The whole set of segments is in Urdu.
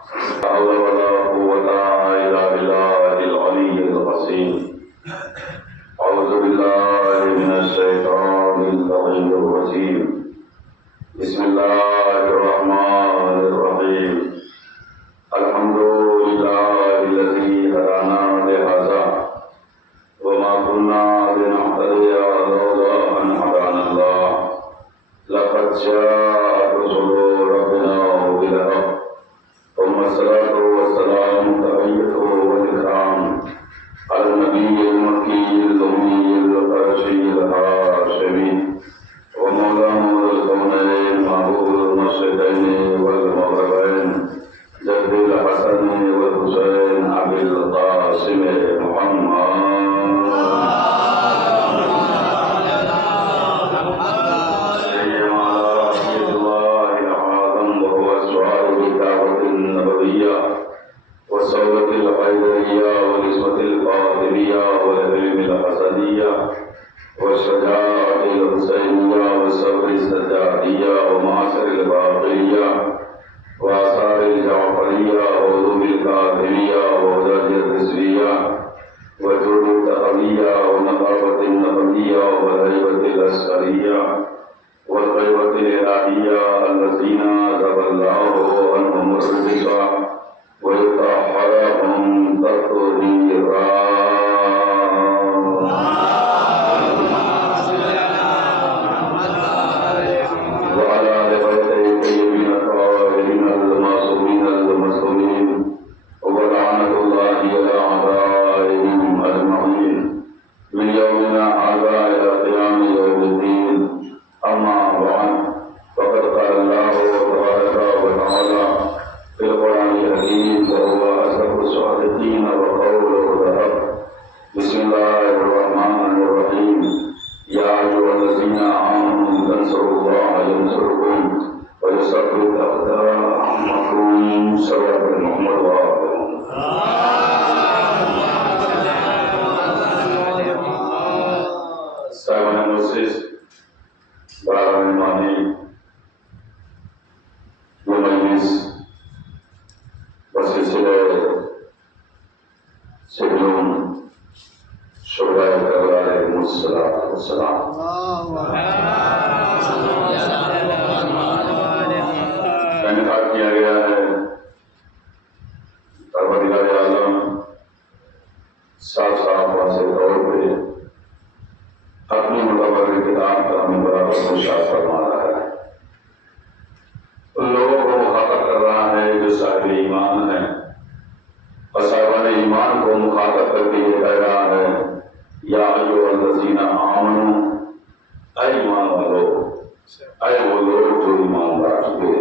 لا حول ولا قوة إلا بالله العلي العظيم. أعوذ بالله من الشيطان اللعين الرجيم. بسم الله الرحمن الرحيم. الحمد لله الذي هدانا لهذا وما كنا لنهتدي لولا أن هدانا الله. لقد جاءت رسل ربنا بالحق. ثم الصلاة والسلام تحية والإكرام على النبي المكي الأمي القرشي الهاشمي ومولانا الكونين محبوب المشرقين والمغربين جد الحسن والحسين أبي القاسم محمد. والصولة الحيدرية والعصمة الفاطمية والعلم الحسنية والشجاعة الحسينية والصبر السجادية ومعاصر الباقرية وآثار الجعفرية وعلوم الكاظمية وهدى الرزوية وجود التقوية ونقابة النبوية والهيبة العسكرية والغيبة الإلهية الذين ذهب الله عنهم الرزق ويطهرهم تطهيرا. وعلى آل بيته الطيبين الطاهرين المعصومين المظلومين ولعنة الله على أعدائهم أجمعين من يومنا هذا إلى قيام يوم الدين. أما بعد فقد قال الله تبارك وتعالى في القرآن الحكيم وهو أصدق الصادقين وقوله الحق. بسم الله الرحمن الرحيم. يا أيها الذين آمنوا تنصروا الله ينصركم ويثبت أقدامكم. صدق محمد صاحبان مسجد برادران ایمانی یہ مجلس بسلسلہ سبیون شہدائے کربلا علیہم السلام کا انعقاد کیا گیا ہے. پروردگار عالم صاف صاف واضح طور پہ اپنی متبر کتاب کا ہمیں برابر ارشاد فرما رہا ہے. ان لوگوں کو مخاطب کر رہا ہے جو صاحب ایمان ہیں اور صاحبان ایمان کو مخاطب کر کے یہ کہہ رہا ہے یا ایھا الذین آمنوا، اے ایمان والو، اے وہ لوگ جو ایمان لا چکے،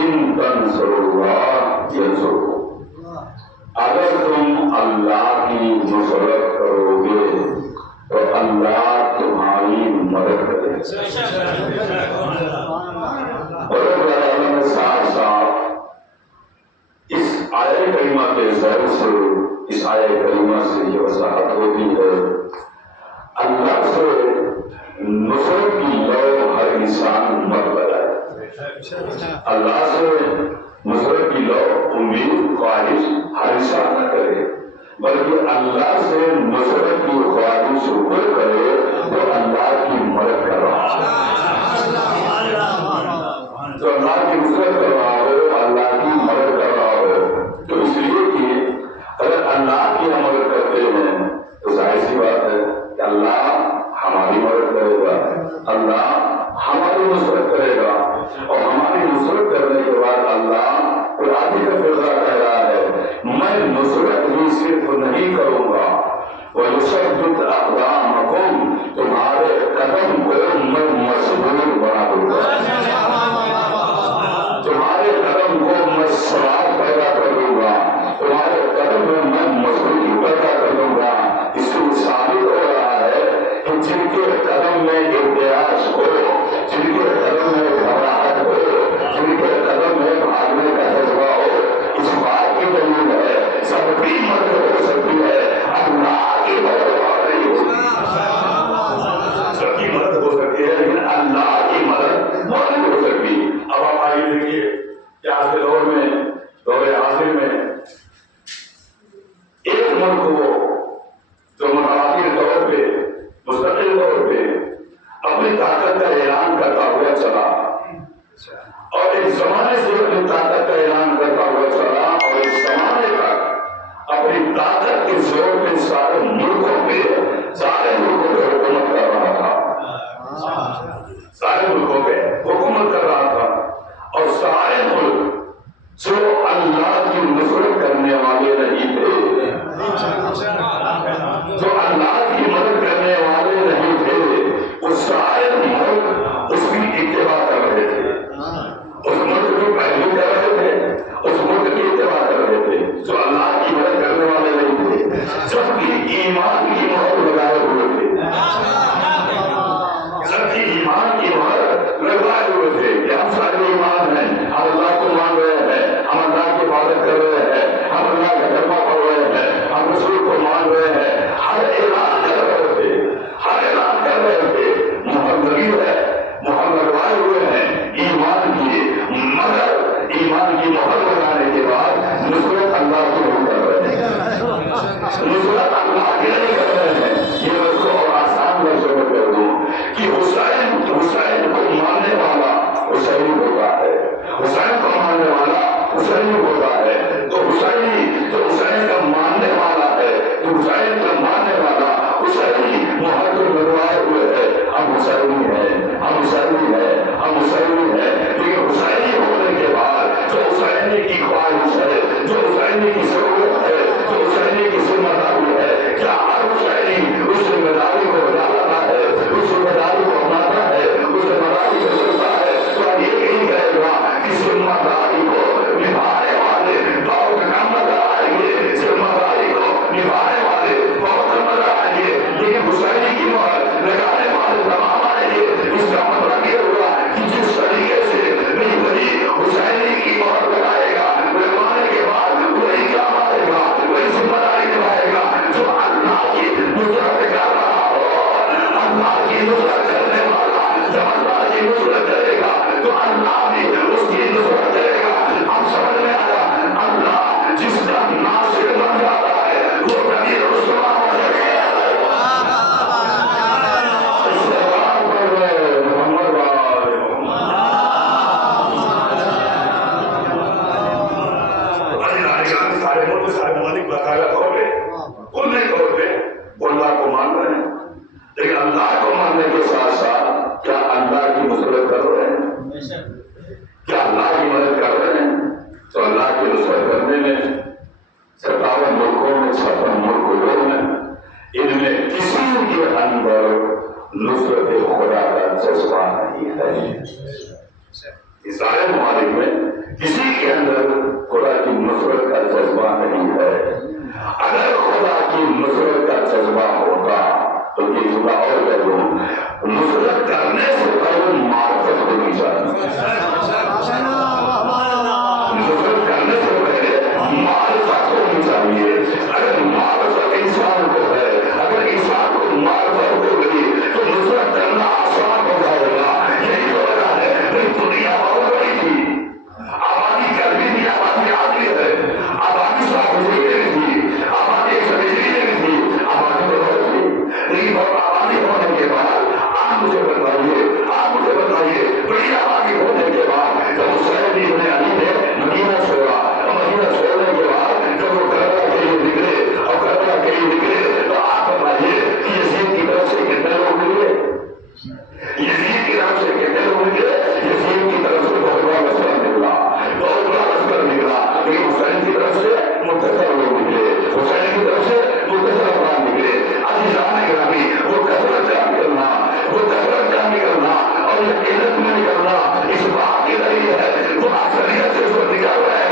ان تنصروا اللہ ینصرکم، اگر تم اللہ کی نصرت کرو گے تو اللہ تمہاری مدد کرے گا. اور اللہ نے صاف صاف اس آیہ کریمہ کے ذریعے سے اس آیہ کریمہ سے یہ وضاحت ہوتی ہے اللہ سے نصرت کی لو ہر انسان مت بجائے. اللہ سے نصرت کی لو امید خواہش ہر انسان نہ کرے، بلکہ اللہ سے نصرت کی خواہش کوئی کرے تو اللہ کی مدد کر رہا ہے. تو اللہ کی نصرت کر رہا ہو، اللہ کی مدد کر رہا ہو، تو اس لیے کہ اگر اللہ کی ہم مدد کرتے ہیں تو ظاہر سی بات ہے کہ اللہ ہماری مدد کرے گا، اللہ ہماری نصرت کرے گا. اور ہماری نصرت کرنے کے بعد اللہ قرآن کا فیصلہ کہہ رہا ہے میں نصرت بھی صرف نہیں کروں گا وَيُثَبِّتُ أَقْدَامَكُمْ، تمہارے قدم کو میں مضبوط بنا دوں گا، تمہارے قدم کو میں ثبات پیدا کر دوں گا، تمہارے قدم میں مضبوطی پیدا کر دوں گا. اس سے ثابت ہو رہا ہے کہ جن کے قدم میں امتیاز ہو، جن کے قدم میں گھبراہٹ ہو، جن کے قدم میں بھاگنے کا جذبہ ہو، اس بات کی دلیل ہے سب کی مدد ہو سکتی ہے، اللہ کی مدد ہو رہی ہوگی. سب کی مدد ہو سکتی ہے لیکن اللہ کی مدد نہیں ہو سکتی. اب آپ آئیے دیکھیے کہ آج کے دور میں زمانے سے اپنی طاقت کا اعلان کرتا ہوا چلا اور اس زمانے تک اپنی طاقت کے زور پہ سارے ملکوں پہ حکومت کر رہا تھا، سارے ملکوں پہ حکومت کر رہا تھا، اور سارے ملک جو اللہ کی نصرت کرنے والے نہیں تھے، جو اللہ کی مدد کرنے والے نہیں تھے، وہ سارے ملک اس کی اتباع کر رہے تھے، اس ملک کی پیروی کر رہے تھے، اس ملک کی اتباع کر رہے تھے جو اللہ کی مدد کرنے والے نہیں تھے، جبکہ ایمان کی مہر لگائے ہوئے تھے، جبکہ ایمان کی مہر لگائے ہوئے تھے کہ ہم سارے ایمان ہیں، ہم اللہ کو مان رہے ہیں، ہم اللہ کی عبادت کر رہے ہیں، ہم اللہ کا کلمہ پڑھ رہے ہیں، ہم رسول کو مان رہے ہیں، ہر اعلان کر رہے تھے، ہر اعلان کر رہے تھے، مہر لگی ہے، مہر لگوائے ہوئے ہیں ایمان کی، مگر ایمان کی مہر لگانے کے بعد نصرت اللہ کی نہیں کر رہے ہیں، نصرت اللہ کی نہیں کر رہے ہیں۔ یہ میں اس کو اور آسان لفظوں میں کہہ دوں کہ حسین کو ماننے والا حسین ہوتا ہے، حسین کو ماننے والا حسین ہوتا ہے، تو حسین کا ماننے والا ہے، تو حسین کا ماننے والا حسینی مہر کو لگوائے ہوئے ہے، ہم حسینی ہیں، ہم حسینی ہیں، ہم حسینی ہیں، لیکن حسینی ہونے کے بعد جو حسینی کی خواہش ہے، جو حسینی کی ضرورت ہے، جو حسینی کی ذمہ داری ہے، کیا ہر حسینی اس ذمہ داری کو اجاتا ہے، اس ذمہ داری کو اپناتا ہے، اس ذمہ داری کو چلتا ہے؟ تو یہ نہیں کہے گا کہ ذمہ داری کو نبھانے والے بہت کم نظر آئیں گے، ذمہ داری کو نبھانے والے بہت کم نظر آئیں گے، لیکن حسینی کی مہر لگانے والے تمام آئیں گے۔ اس کا مطلب یہ ہوا کہ جس طریقے سے میری بڑی حسینی کی مہر لگائے گا، لگوانے کے بعد وہی کیا مارے گا، وہی ذمہ داری نبھائے گا جو اللہ کی نصرت کر رہا ہو، اللہ کی نصرت کرنے والا جب اللہ کی نصرت کرے گا تو اللہ بھی اس کی نصرت کرے گا۔ ہم سمجھ میں آیا، اللہ جس کا ناصر بن جاتا ہے وہ کبھی رسوا ہو جائے گا۔ سارے ملک سارے ممالک باقاعدہ طور پہ کل طور پہ وہ اللہ کو مان رہے ہیں، لیکن اللہ کو ماننے کے ساتھ ساتھ کیا اللہ کی نصرت کر رہے ہیں، کیا اللہ کی مدد کر رہے ہیں؟ تو اللہ کی نصرت کرنے میں 57 ملکوں میں 56 ملکوں میں ان میں کسی کے اندر نصرت خدا کا جذبہ نہیں ہے، سارے ممالک میں کسی کے اندر خدا کی نصرت کا جذبہ نہیں ہے۔ اگر خدا کی نصرت کا جذبہ ہوتا تو یہ جملہ اور کہہ دوں، نصرت کرنے سے پہلے معرفت ہونی چاہیے، نصرت کرنے سے پہلے معرفت ہونی چاہیے۔ اگر معرفت انسان کو ہے، اگر انسان کو معرفت ہو گئی تو نصرت کرنا آسان ہو جائے گا۔ یہی وجہ ہے دنیا بہت بڑی تھی، آبادی کرنی تھی، آبادی آدمی ہے، آبادی نہیں تھی، آبادی نہیں تھی، آبادی تو بہت تھی، لیکن بہت آبادی ہونے کے بعد آپ مجھے بتائیے بڑی آبادی ہونے کے بعد جب حسین بن علی نے مدینہ چھوڑا، اور مدینہ چھوڑنے کے بعد جب وہ کربلا کے لیے نکلے اور کربلا کے لیے نکلے تو آپ بتائیے کہ یزید کی طرف سے کتنے لوگ نکلے، یزید کی طرف سے کتنے لوگ نکلے؟ یزید کی طرف سے بہت بڑا لشکر نکلا، بہت بڑا لشکر نکلا، لیکن حسین کی طرف سے مختصر لوگ نکلے، حسین کی طرف سے مختصر افراد نکلے۔ عزیزان گرامی، وہ کثرت جان نکلنا، وہ کثرت جان نکلنا اور یقینت میں نکلنا اس بات کی دلیل ہے، وہ اکثریت سے جو نکل رہے ہیں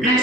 20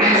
20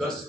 10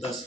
10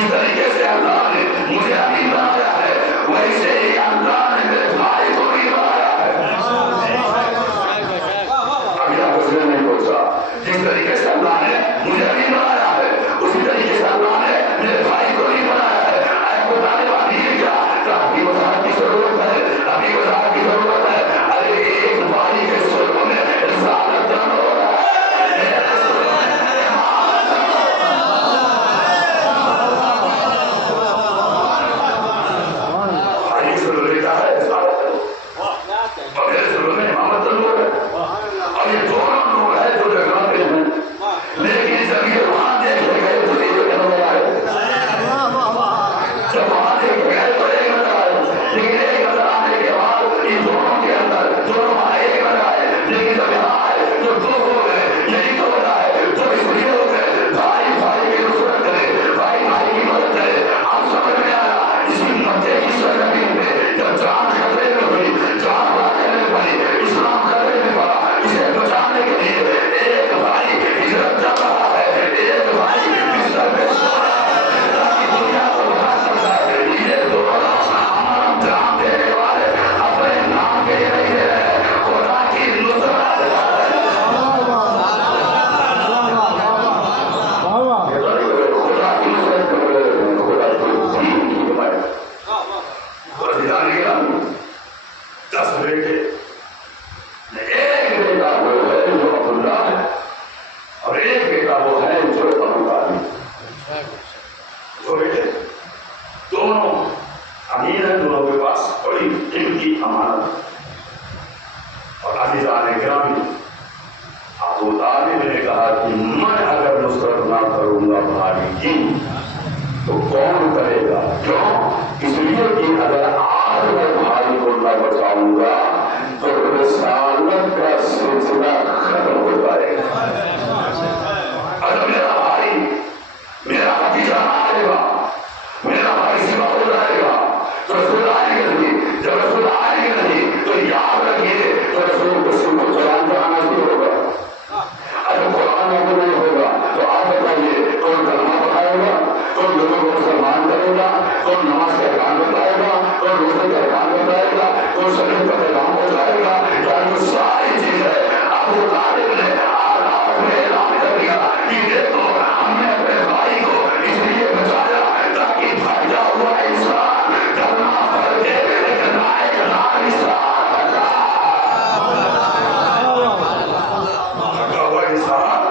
جس طریقے سے اللہ نے مجھے امین بنایا ہے ویسے ہی اللہ نے میرے بھائی کو بھی بنایا ہے. ابھی آپ اس میں نہیں پہنچا. جس طریقے سے اللہ نے مجھے امین بنایا ہے اسی طریقے سے اللہ نے میرے بھائی کو بھی بنایا ہے. آپ کو بتانے والی ہے کیا کہ ابھی وضاحت کی ضرورت ہے, ابھی وضاحت کی ضرورت ہے. ارے ایک بھائی کے سلوک میں رسالت جان ہو رہا ہے. بھائی سلوک کیا ہے رسالت ہے اور میرے سلوک میں امامت ضرور ہے. اور یہ دونوں لوگ ہیں جو جگاتے ہیں لیکن جب یہ وہاں دیکھے گئے تو یہ نظر آئے. جب وہاں دیکھے گئے تو ایک نظر آئے لیکن ایک نظر آنے کے بعد ان دونوں کے اندر دونوں وہاں ایک نظر آئے لیکن جب یہاں آئے تو دو ہو گئے. یہی تو وجہ ہے جو اس لیے ہو گئے بھائی بھائی کی نصرت کرے, بھائی بھائی کی مدد کرے. آپ سمجھ میں آیا اس کی مکے کی سرزمین میں جب جان خطرے میں ہوئی, جان خطرے میں پڑی, اسلام خطرے میں پڑا, اسے بچانے کے لیے ایک بھائی ہجرت کر رہا ہے, ایک بھائی بستر میں سو رہا ہے تاکہ دنیا کو بتا سکتا ہے یہ دونوں ہمارا جان دینے والے اپنے نام کے لیے نہیں ہے, خدا کی نصرت خدا کی نصرت خدا کی دین کی حمایت. اور جانے گا 10 بیٹے, ایک بیٹا وہ ہے جو عبداللہ ہے اور ایک بیٹا وہ ہے جو ابو طالب. دو بیٹے دونوں امیر ہیں, دونوں کے پاس بڑی علم کی امانت. اور عزیزان گرامی ابو طالب نے کہا کہ میں اگر نصرت نہ کروں گا بھائی کی تو کون کرے گا؟ کیوں؟ اس لیے کہ اگر آج میں بھائی کو نہ بچاؤں گا تو رسالت کا سلسلہ ختم ہو جائے گا. اگر میرا بھائی میرا بھتیجا آئے گا, میرا بھائی سوا ہو جائے گا تو رسول آئیں گے نہیں. جب رسول آئیں گے نہیں تو یاد رکھیے تو رسول کو قرآن پڑھانا شروع ہوگا. اگر قرآن کو نہیں ہوگا تو آپ بتائیے کون کلمہ پڑھائے گا, کون لوگوں کو مسلمان کرے گا, کون نماز کا احکام بتائے گا, کون روزے کا احکام بتائے گا, کون شریف کا پیغام پہنچائے گا. یہ ساری چیزیں ابو طالب نے آرام میں اعلان کر دیا کہ دیکھو ہم نے اپنے بھائی کو اس لیے بچایا تاکہ بھاگا ہوا انسان کلمہ پڑھ کے ایک لائق لائق انسان بنا. بھاگا ہوا انسان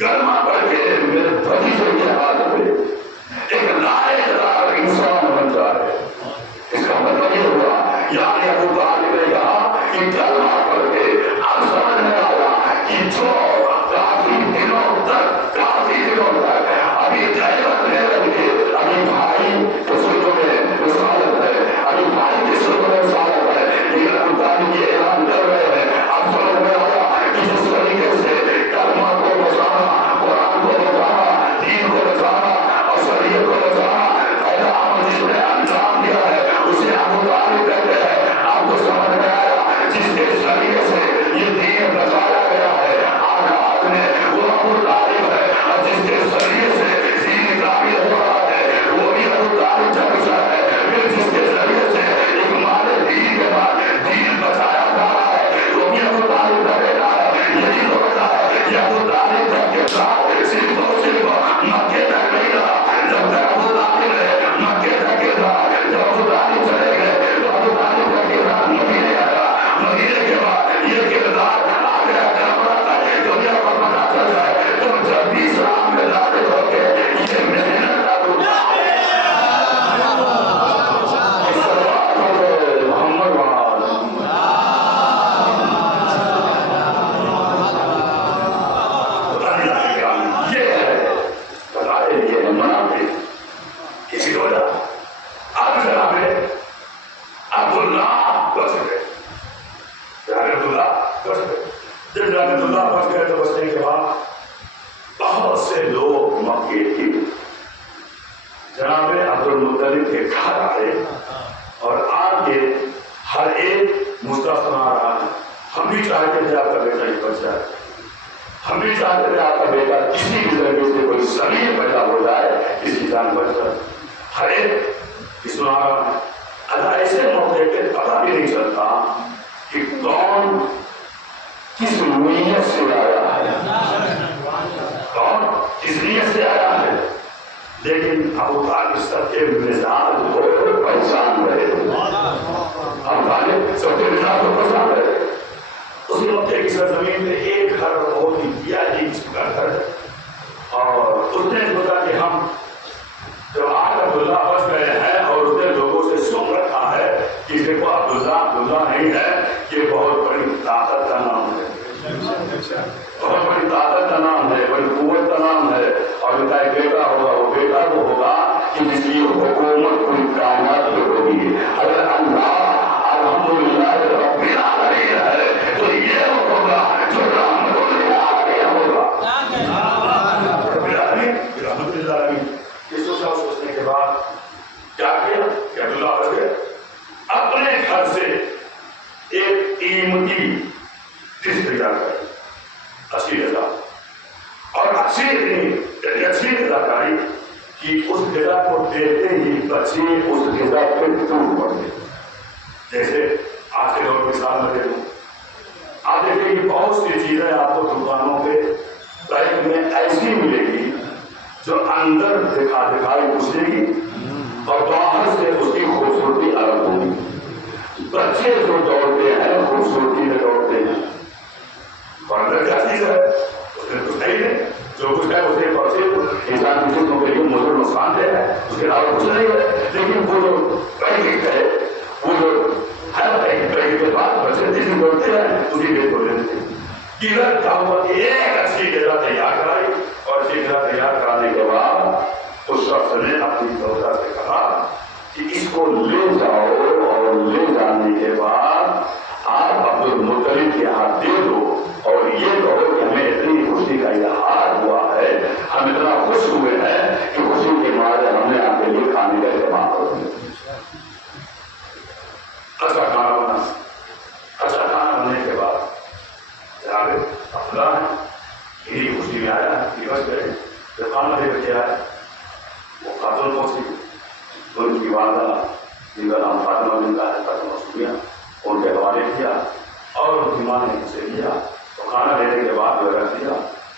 کلمہ پڑھ کے میرے بھتیجے کے ہاتھ پہ ایک لائق لائق انسان بن جائے. اس کا مطلب یہ ہوا یعنی ابو طالب نے کہا کہ کلمہ پڑھ کے اب سمجھ میں آیا کہ جو کافی دنوں تک ابھی غیبت میں رہ کے ابھی بھائی کے سلطوں میں رسالت ہے, ابھی بھائی کے سلطوں میں رسالت ہے, لیکن ابو طالب یہ اعلان کر رہے ہیں. اب سمجھ میں آیا کہ جس طریقے سے کلمہ کو بچانا, قرآن کو بچانا, دین کو بچانا اور شریعت کو بچانا پیغام جس نے انجام دیا ہے اسے ابو طالب کہتے ہیں. آپ کو سمجھ میں آیا جس کے ذریعے سے یہ دین بچایا گیا ہے آج میں وہ ابو طالب ہے, اور جس کے ذریعے سے دین تعمیر ہو رہا ہے وہ بھی ابو طالب جیسا ہے. پھر جس کے ذریعے سے ایک مال دین کے بعد دین بچایا جا رہا ہے وہ بھی ابو طالب کا بیٹا ہے. یہی تو وجہ ہے کہ ابو طالب کا کردار صرف اور صرف مکے تک نہیں رہا. جب تک ابو طالب ہے مکے تک کردار, جب ابو طالب چلے گئے تو ابو طالب کا کردار مدینے آیا. مدینے کے بعد یہ کردار آ گیا کربلا تک. دنیا کو پتا چل جائے تو جب بھی اسلام میں داخل ہو کے یہ محنت ابو محمد یہ ہے بتائے یہ منافع کسی وجہ. اب جناب عبداللہ بچ گئے, عبداللہ بچ گئے. جب عبداللہ بچ گئے تو بچنے کے بعد بہت سے لوگ مکے کی جناب عبدالمطلب کے گھر آئے اور آ کے ہر ایک مجھا سنا رہا ہے ہم بھی چاہتے تھے آپ کا بیٹا ہی بچ جائے, ہم بھی چاہتے تھے آپ کا بیٹا کسی بھی ذریعے سے کوئی زمین پیدا ہو جائے, اس کی جان بچ ہر ایک اس میں آ رہا ہے. اللہ ایسے موقع پہ پتہ بھی نہیں چلتا کہ کون کس نیت سے آیا ہے, کون کس نیت سے آیا ہے. لیکن ابو طالب سب کے مزاج کو پہچان رہے, ابو طالب سب کے مزاج کو پہچان رہے. اسی مکے کی سرزمین میں ایک گھر بہت ہی کیا جس کا گھر ہے, اور اس نے سوچا کہ ہم جب آج عبداللہ بچ گئے ہیں اور اس نے لوگوں سے سن رکھا ہے کہ دیکھو عبداللہ نہیں ہے, یہ بہت بڑی طاقت کا نام ہے, بہت بڑی طاقت کا نام ہے, بڑی قوت کا نام ہے. اور ان کا ایک بیٹا ہوگا, وہ بیٹا وہ ہوگا کہ جس کی حکومت پوری کائنات پہ ہوگی. اگر اللہ الحمدللہ رب العالمین ہے تو یہ ہوگا جو رحمت للعالمین ہوگا. رحمت للعالمین. یہ سوچنے کے بعد کیا کیا کہ عبداللہ بچ گئے. اپنے گھر سے ایک قیمتی چیز تیار کری, 80,000, اور اچھی اداکاری کہ اس غذا کو دیتے ہی بچے اس غذا پہ ٹوٹ پڑتے. جیسے آج کے دور مثال میں دے دوں, آپ دیکھیں کہ بہت سی چیزیں آپ کو دکانوں پہ بیگ میں ایسی ملے گی جو اندر دکھائی گھسے گی اور باہر سے اس کی خوبصورتی الگ ہوگی. بچے جو دوڑتے ہیں خوبصورتی میں دوڑتے ہیں, اور اندر کیا چیز ہے اس میں کچھ نہیں ہے. جو کچھ ہے اسے بچے انسان کی جسموں کے لیے مضر نقصان دہ ہے, اس کے علاوہ کچھ نہیں ہے. لیکن وہ جو پیکٹ ہے, وہ جو ہر پیکٹ کے بعد بچے جس میں دوڑتے ہیں اسی کے دو لیتے ہیں. کلر کا ہوا ایک اچھی غذا تیار کرائی, اور اچھی غذا تیار کرانے کے بعد اس شخص نے اپنی دوسرا سے کہا کہ اس کو لے جاؤ, اور لے جانے کے بعد آپ عبد المطلب کے ہاتھ دے دو, اور یہ کہو کہ ہمیں اتنی خوشی کا اظہار ہوا ہے, ہم اتنا خوش ہوئے ہیں کہ خوشی کے مارے ہم نے آپ کے لیے کھانے کا اہتمام کر دیا. اچھا کھانا بنا, اچھا کھانا بننے کے بعد جناب عبداللہ ہے یہی خوشی میں آیا کہ بچ گئے. جب کھانا دے کے آئے وہ خاتون پہنچی, تو ان کی والدہ جن کا نام فاطمہ بنت ہے, فاطمہ سنیا, ان کے حوالے کیا, اور ان کی ماں نے اسے لیا. تو کھانا لینے کے بعد وہ رکھ دیا.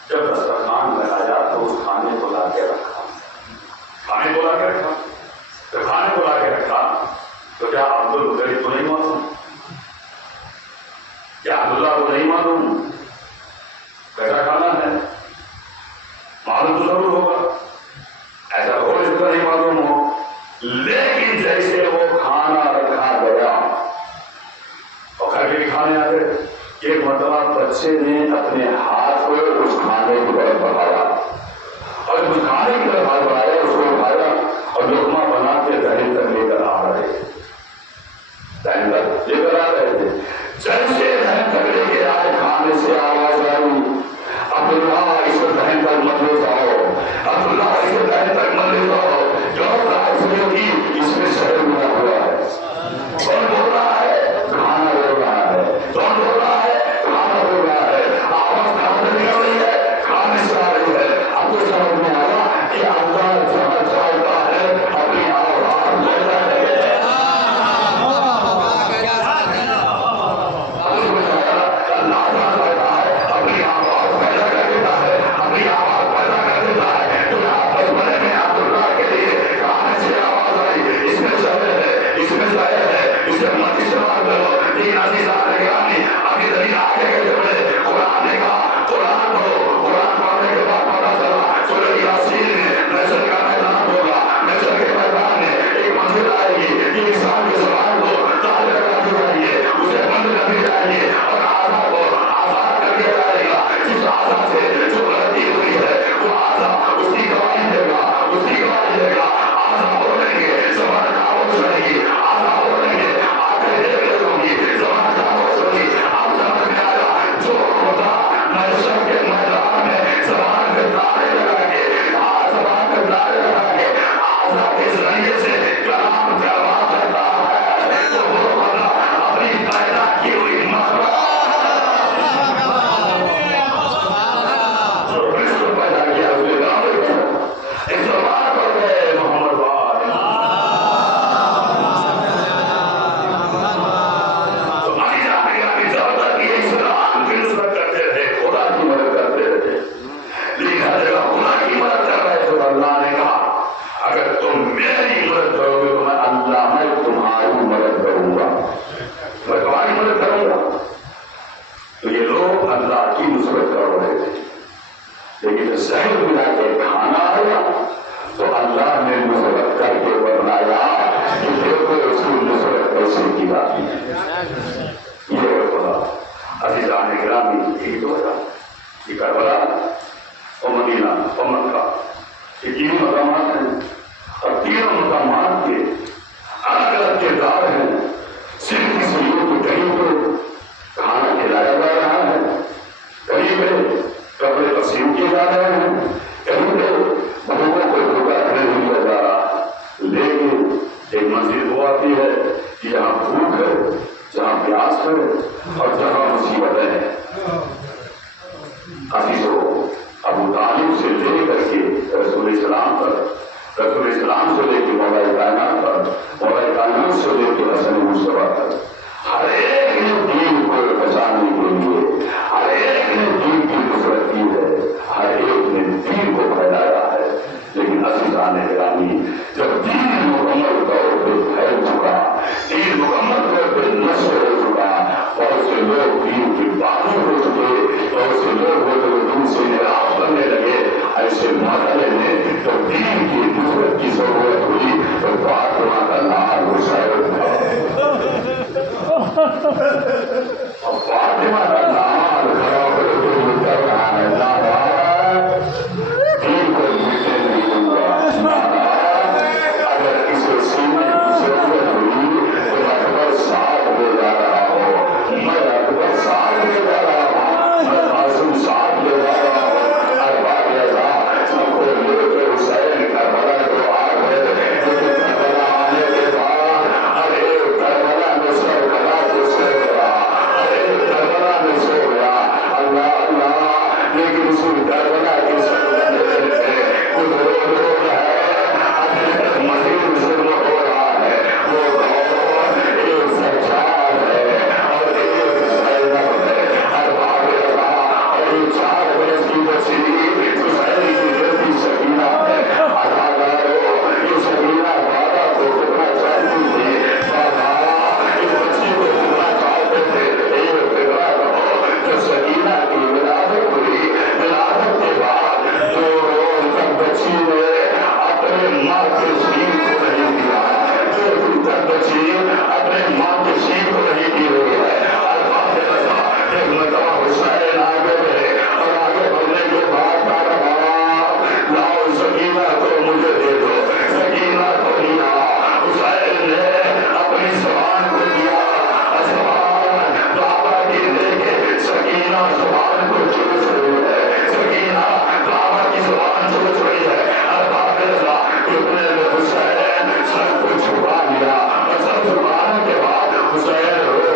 جب دسترخوان میں آیا تو اس کھانے کو لا کے رکھا, کھانے کو لا کے رکھا. جب کھانے کو لا کے رکھا تو کیا عبد المطلب کو نہیں معلوم, کیا عبداللہ کو نہیں معلوم کیسا کھانا ہے؟ معلوم تو ضرور ہوگا, ایسا ہو اس کا نہیں معلوم ہو. لیکن جیسے وہ کھانا رکھا گیا اور گھر کے بھی کھانے آتے, ایک مرتبہ بچے نے اپنے ہاتھ کو اس کھانے کی طرف بڑھایا, اور اس کھانے کی آتی ہے. یہ ہے خدا. عزیزان گرامی، ایک دو یہ کربلا اور مدینہ اور مکہ یہ تین مقامات ہیں، اور تینوں مقامات کے الگ الگ کردار ہیں. صرف کسی لوگ کو کہیں پہ کھانا کھلایا جا رہا ہے، کہیں پہ کپڑے تقسیم کیے جا رہے ہیں، کہیں پہ بھوکوں کو دھوکہ نہیں دیا جا رہا. لیکن ایک منزل وہ آتی ہے کہ جہاں بھوک ہے، جہاں پیاس ہے اور جہاں مصیبتیں ہیں. عزیزو، ابو طالب سے لے کر کے رسول اسلام تک، رسول اسلام سے لے کے مولا کائنات پر، مولا کائنات سے لے کے حسن مصطفیٰ تک، ہر ایک نے دین کو بچانے کے لیے، ہر ایک نے دین کی نصرت کی ہے، ہر ایک نے دین کو پھیلایا ہے. لیکن عزیزان گرامی، جب دین مکمل طور پہ پھیل چکا، دین مکمل طور پہ نشر ہو چکا، بہت سے لوگ دین کی باتیں ہو چکے، بہت سے لوگ ہو جو دین سے نراف کرنے لگے، ایسے مرحلے میں جب دین کی نصرت کی ضرورت ہوئی تو فاطمہ کا لال حسین تھا. اور فاطمہ کا لال کھڑا ہو کے کر رہا ہے، لالا دین کو مٹنے نہیں دوں گا. اگر کسی سینے کی ضرورت ہوئی تو میں اکبر ساتھ لے جا رہا ہوں، میں اکبر ساتھ لے جا رہا ہوں، میں معصوم ساتھ لے جا رہا ہوں. ارباب رضا سب کو لے کے حسین کربلا کو آ گئے. لیکن کربلا آنے کے بعد ہر ایک کربلا میں سر کلا کے سو گیا، ہر ایک کربلا میں سو گیا. اللہ اللہ، لیکن اس کربلا کی سرزمین پہ کچھ لوگ ہیں مزید ظلم ہو رہا ہے. وہ دور ایک سجاد ہے اور ایک زینب ہے. ارباب رضا اور یہ 4 برس کی بچی حسین کی بیٹی سکینہ ہے. اداکاروں، یہ سکینہ بابا کو ٹکڑا چاہتی تھی، بابا اس بچی کو ٹکڑا چاہتے تھے. ایک ٹکڑا کہو جو سکینہ کی ولادت ہوئی، ولادت کے بعد 2 روز تک بچی نے اپنے ماں کے شیر کو نہیں دیا، 2 دن تک بچی اپنے ماں کے شیر کو نہیں دی ہوئی ہے. ارباب رضا ایک مرتبہ حسین آگے بڑھے اور آگے بڑھنے کے بعد کہا بابا لاؤ سکینہ کو مجھے دے دو. سکینہ کو دیا. حسین نے اپنی زبان کو دیا. زبان بابا کی لے کے سکینہ زبان کو چوس رہی ہے، سکینہ بابا کی زبان چوس رہی ہے. ارباب رضا اتنے میں حسین سب کو چھپا لیا، اور سب چھپانے کے بعد حسین رو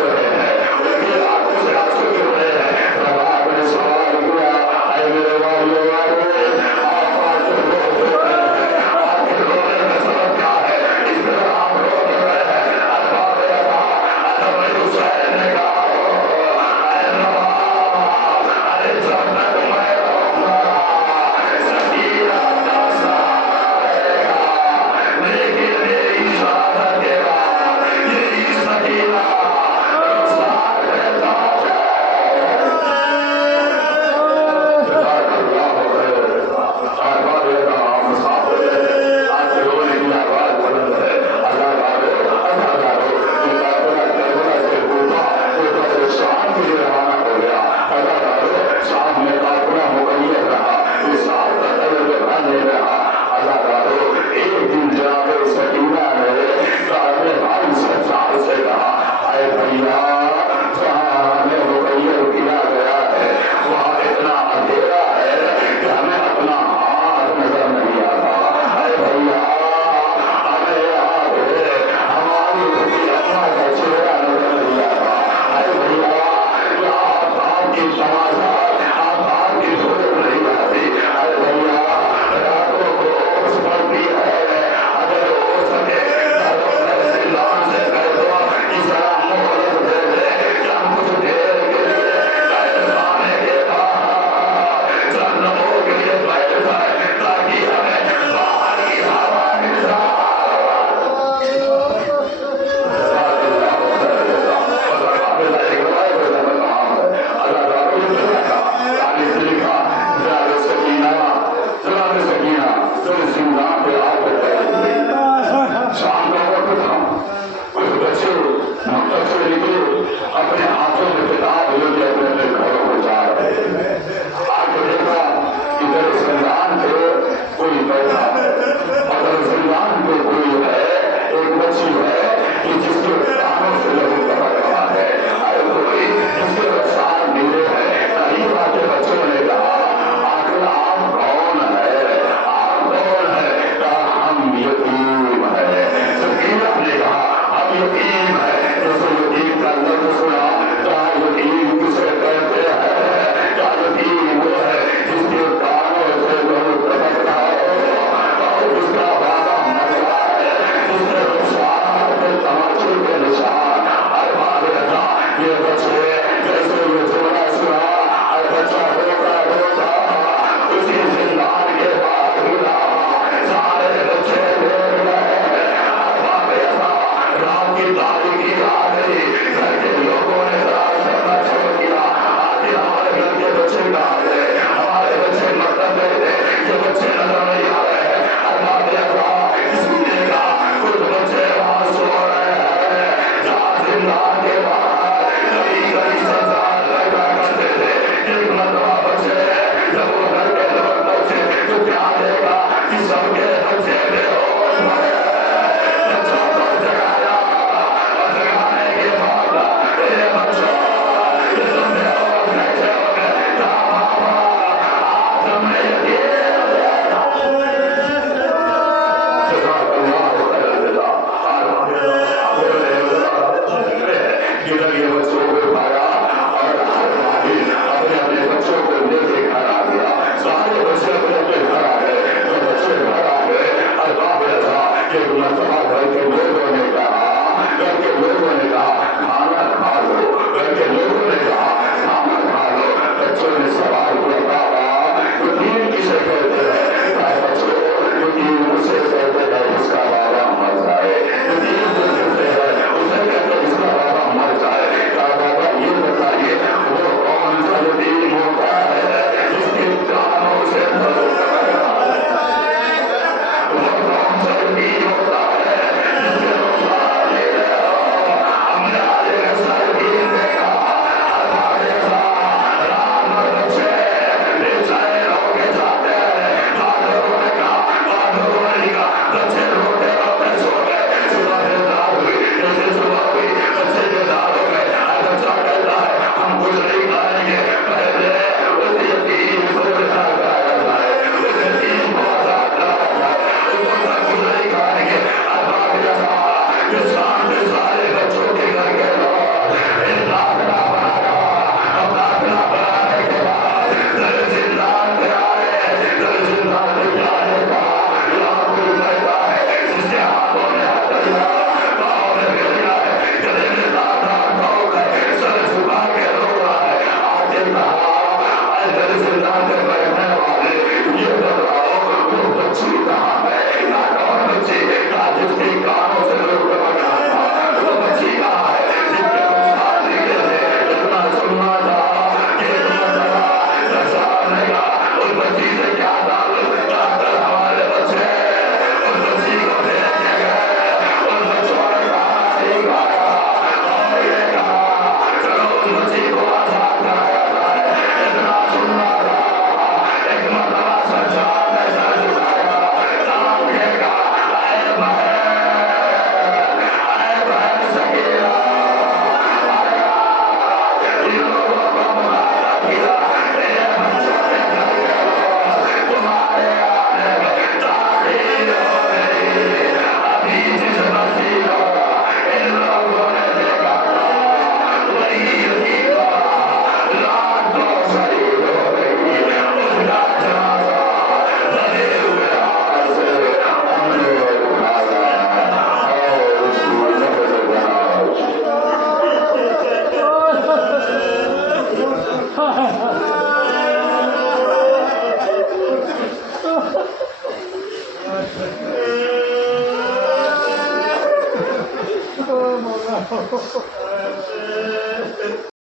ایک